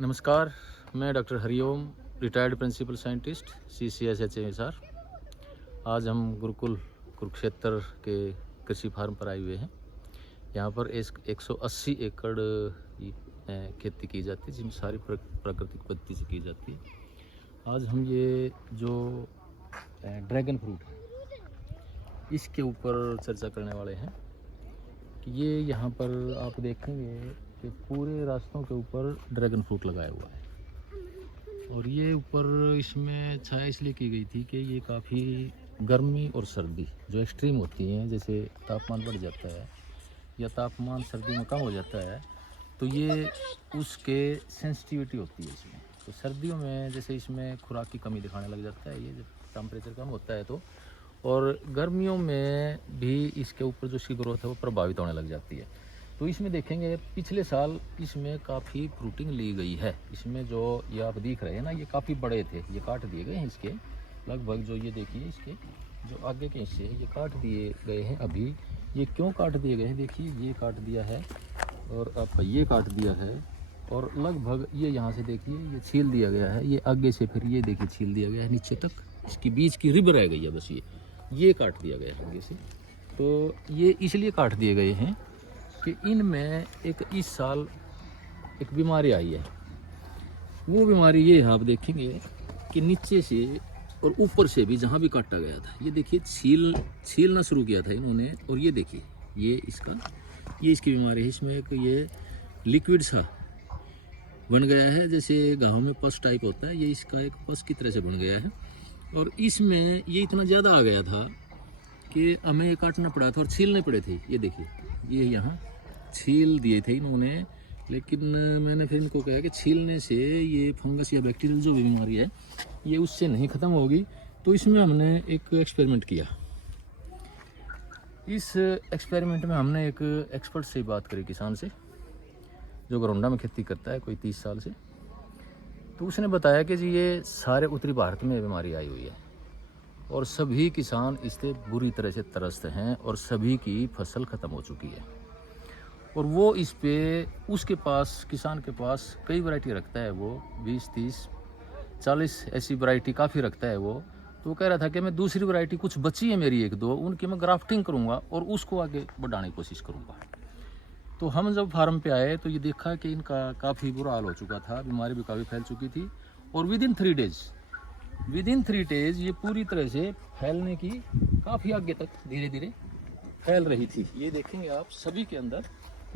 नमस्कार, मैं doctor Hariom, retired principal scientist CCSH Hisar. आज हम गुरुकुल कुरुक्षेत्र के कृषि फार्म पर आए हुए हैं। यहाँ पर 180 एकड़ खेती की जाती है, जिसमें सारी प्राकृतिक पद्धति से की जाती है। आज हम ये जो ड्रैगन फ्रूट है इसके ऊपर चर्चा करने वाले हैं कि ये यहाँ पर आप देखेंगे कि पूरे रास्तों के ऊपर ड्रैगन फ्रूट लगाया हुआ है। और ये ऊपर इसमें छाया इसलिए की गई थी कि ये काफ़ी गर्मी और सर्दी जो एक्सट्रीम होती हैं, जैसे तापमान बढ़ जाता है या तापमान सर्दी में कम हो जाता है, तो ये उसके सेंसिटिविटी होती है इसमें। तो सर्दियों में जैसे इसमें खुराक की कमी दिखाने लग जाता है, ये जब टेम्परेचर कम होता है तो, और गर्मियों में भी इसके ऊपर जो इसकी ग्रोथ है वो प्रभावित होने लग जाती है। तो इसमें देखेंगे पिछले साल इसमें काफ़ी फ्रूटिंग ली गई है। इसमें जो ये आप देख रहे हैं ना, ये काफ़ी बड़े थे, ये काट दिए गए हैं इसके लगभग। जो ये देखिए इसके जो आगे के हिस्से हैं ये काट दिए गए हैं। अभी ये क्यों काट दिए गए हैं, देखिए ये काट दिया है और अब ये काट दिया है, और लगभग ये यहाँ से देखिए ये छील दिया गया है। ये आगे से फिर ये देखिए छील दिया गया है नीचे तक, इसकी बीच की रिब रह गई है बस। ये काट दिया गया है आगे से। तो ये इसलिए काट दिए गए हैं कि इनमें एक इस साल एक बीमारी आई है। वो बीमारी ये है, आप देखेंगे कि नीचे से और ऊपर से भी जहाँ भी काटा गया था, ये देखिए छीलना शुरू किया था इन्होंने। और ये देखिए ये इसकी बीमारी है। इसमें एक ये लिक्विड सा बन गया है, जैसे गाँव में पस टाइप होता है, ये इसका एक पस की तरह से बन गया है। और इसमें ये इतना ज़्यादा आ गया था कि हमें ये काटना पड़ा था और छीलने पड़े थे। ये देखिए ये यहाँ छील दिए थे इन्होंने, लेकिन मैंने फिर इनको कहा कि छीलने से ये फंगस या बैक्टीरियल जो भी बीमारी है ये उससे नहीं ख़त्म होगी। तो इसमें हमने एक एक्सपेरिमेंट किया। इस एक्सपेरिमेंट में हमने एक एक्सपर्ट से बात करी, किसान से जो गरोंडा में खेती करता है कोई 30 साल से। तो उसने बताया कि जी ये सारे उत्तरी भारत में बीमारी आई हुई है और सभी किसान इससे बुरी तरह से त्रस्त हैं और सभी की फसल ख़त्म हो चुकी है। और वो इस पे उसके पास, किसान के पास कई वैरायटी रखता है, वो 20, 30, 40 ऐसी वैरायटी काफ़ी रखता है वो। तो वो कह रहा था कि मैं दूसरी वैरायटी कुछ बची है मेरी 1-2, उनकी मैं ग्राफ्टिंग करूँगा और उसको आगे बढ़ाने की कोशिश करूँगा। तो हम जब फार्म पे आए तो ये देखा कि इनका काफ़ी बुरा हाल हो चुका था, बीमारी भी काफ़ी फैल चुकी थी। और विदिन 3 डेज ये पूरी तरह से फैलने की काफ़ी आगे तक धीरे धीरे फैल रही थी। ये देखेंगे आप सभी के अंदर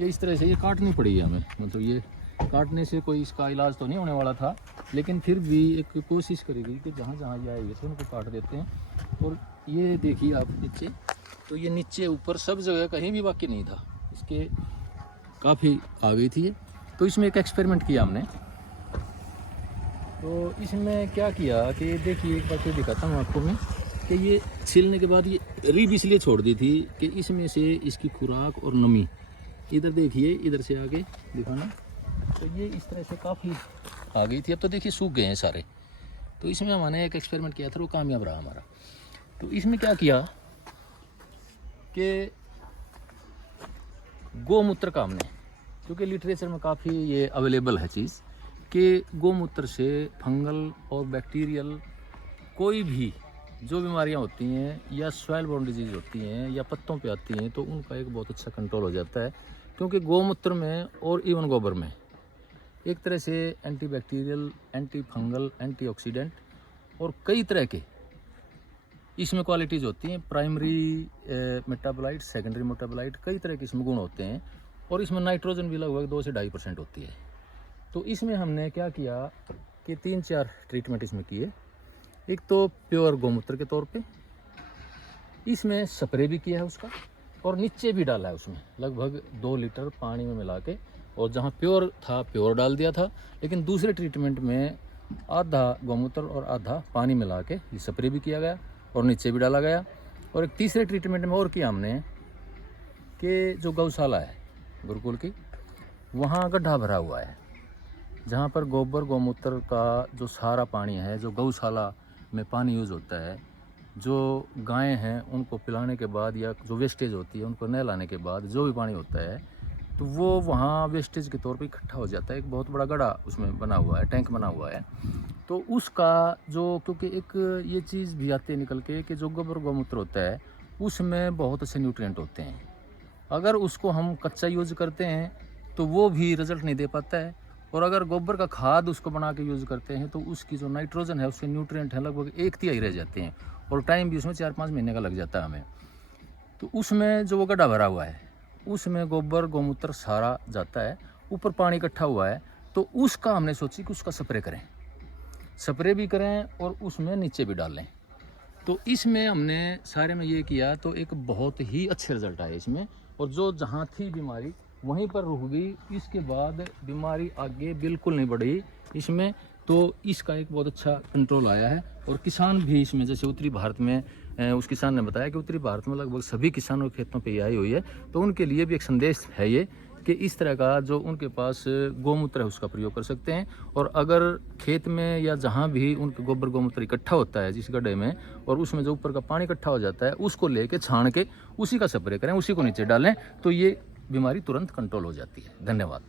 ये इस तरह से ये काटनी पड़ी है हमें। मतलब ये काटने से कोई इसका इलाज तो नहीं होने वाला था, लेकिन फिर भी एक कोशिश करी गई कि जहाँ जहाँ ये आए हुए थे उनको काट देते हैं। और ये देखिए आप नीचे, तो ये नीचे ऊपर सब जगह कहीं भी बाकी नहीं था, इसके काफ़ी आ गई थी ये। तो इसमें एक एक्सपेरिमेंट किया हमने। तो इसमें क्या किया कि देखिए एक बार फिर दिखाता हूँ आपको मैं, कि ये छीलने के बाद ये रिब इसलिए छोड़ दी थी कि इसमें से इसकी खुराक और नमी, इधर देखिए इधर से आगे दिखाना, तो ये इस तरह से काफ़ी आ गई थी। अब तो देखिए सूख गए हैं सारे। तो इसमें हमने एक एक्सपेरिमेंट किया था, वो कामयाब रहा हमारा। तो इसमें क्या किया कि गोमूत्र का हमने, क्योंकि लिटरेचर में काफ़ी ये अवेलेबल है चीज़ कि गोमूत्र से फंगल और बैक्टीरियल कोई भी जो बीमारियां होती हैं या सॉइल बोर्न डिजीज होती हैं या पत्तों पे आती हैं, तो उनका एक बहुत अच्छा कंट्रोल हो जाता है। क्योंकि गोमूत्र में और इवन गोबर में एक तरह से एंटीबैक्टीरियल, एंटी फंगल, एंटीऑक्सीडेंट और कई तरह के इसमें क्वालिटीज़ होती हैं। प्राइमरी मेटाबोलाइट, सेकेंडरी मेटाबोलाइट, कई तरह के इसमें गुण होते हैं। और इसमें नाइट्रोजन भी लगभग 2 से 2.5% होती है। तो इसमें हमने क्या किया कि 3-4 ट्रीटमेंट इसमें किए। एक तो प्योर गोमूत्र के तौर पे इसमें स्प्रे भी किया है उसका, और नीचे भी डाला है उसमें लगभग 2 लीटर पानी में मिला के। और जहाँ प्योर था प्योर डाल दिया था, लेकिन दूसरे ट्रीटमेंट में आधा गोमूत्र और आधा पानी मिला के ये स्प्रे भी किया गया और नीचे भी डाला गया। और एक तीसरे ट्रीटमेंट में और किया हमने कि जो गौशाला है गुरुकुल की, वहाँ गड्ढा भरा हुआ है जहाँ पर गोबर गोमूत्र का जो सारा पानी है, जो गौशाला में पानी यूज़ होता है, जो गायें हैं उनको पिलाने के बाद या जो वेस्टेज होती है उनको नहलाने के बाद जो भी पानी होता है, तो वो वहाँ वेस्टेज के तौर पे इकट्ठा हो जाता है। एक बहुत बड़ा गड्ढा उसमें बना हुआ है, टैंक बना हुआ है। तो उसका जो, क्योंकि एक ये चीज़ भी आती है निकल के कि जो गोबर गौमूत्र होता है उसमें बहुत अच्छे न्यूट्रिएंट होते हैं। अगर उसको हम कच्चा यूज़ करते हैं तो वो भी रिजल्ट नहीं दे पाता है, और अगर गोबर का खाद उसको बना के यूज़ करते हैं तो उसकी जो नाइट्रोजन है, उसके न्यूट्रिएंट हैं, लगभग 1/3 रह जाते हैं, और टाइम भी उसमें 4-5 महीने का लग जाता है हमें। तो उसमें जो वो गड्ढा भरा हुआ है उसमें गोबर गौमूत्र सारा जाता है, ऊपर पानी इकट्ठा हुआ है। तो उसका हमने सोची कि उसका स्प्रे करें, स्प्रे भी करें और उसमें नीचे भी डालें। तो इसमें हमने सारे में ये किया तो एक बहुत ही अच्छे रिजल्ट आए इसमें, और जो जहाँ थी बीमारी वहीं पर रुक गई। इसके बाद बीमारी आगे बिल्कुल नहीं बढ़ी इसमें। तो इसका एक बहुत अच्छा कंट्रोल आया है, और किसान भी इसमें, जैसे उत्तरी भारत में उस किसान ने बताया कि उत्तरी भारत में लगभग सभी किसानों के खेतों पे ये आई हुई है। तो उनके लिए भी एक संदेश है ये कि इस तरह का जो उनके पास गौमूत्र है उसका प्रयोग कर सकते हैं। और अगर खेत में या जहाँ भी उनके गोबर गौमूत्र इकट्ठा होता है जिस गड्ढे में, और उसमें जो ऊपर का पानी इकट्ठा हो जाता है उसको लेके छान के उसी का स्प्रे करें, उसी को नीचे डालें, तो ये बीमारी तुरंत कंट्रोल हो जाती है। धन्यवाद।